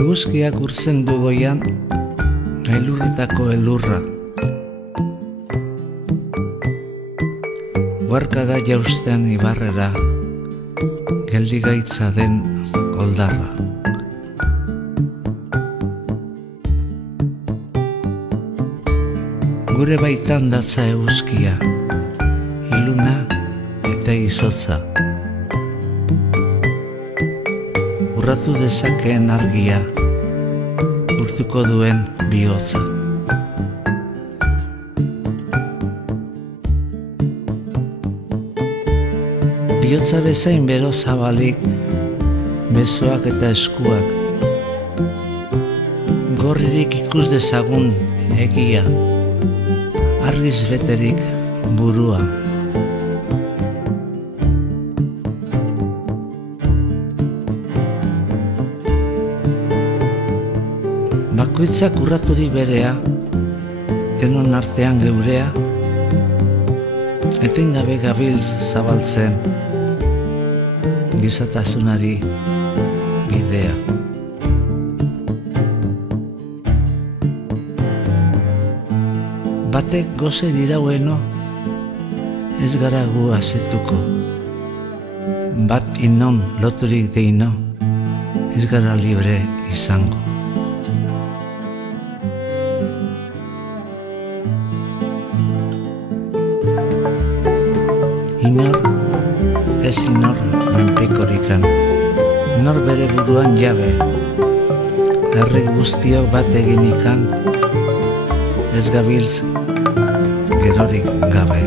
Eguzkiak urtzen du goian, gailurretako elurra. Guarka da jausten ibarrera, geldigaitza den oldarra. Gure baitan datza eguzkia, iluna eta izotza. Urratu dezakeen argia, urtuko duen bihotza. Bihotza bezain bero zabalik, besoak eta eskuak. Gorririk ikus dezagun egia, argiz beterik burua. Bakoitzak urraturi berea, denon artean geurea, etengabe gabiltz zabaltzen, gizatasunari bidea. Batek goze diraueno, ez gara gu azetuko. Bat inon loturik deino, ez gara libre izango. Inor, ez inor menpekorikan, nor bere buruan jabe, herri guztiok bat eginikan, ez gabiltz gerorik gabe.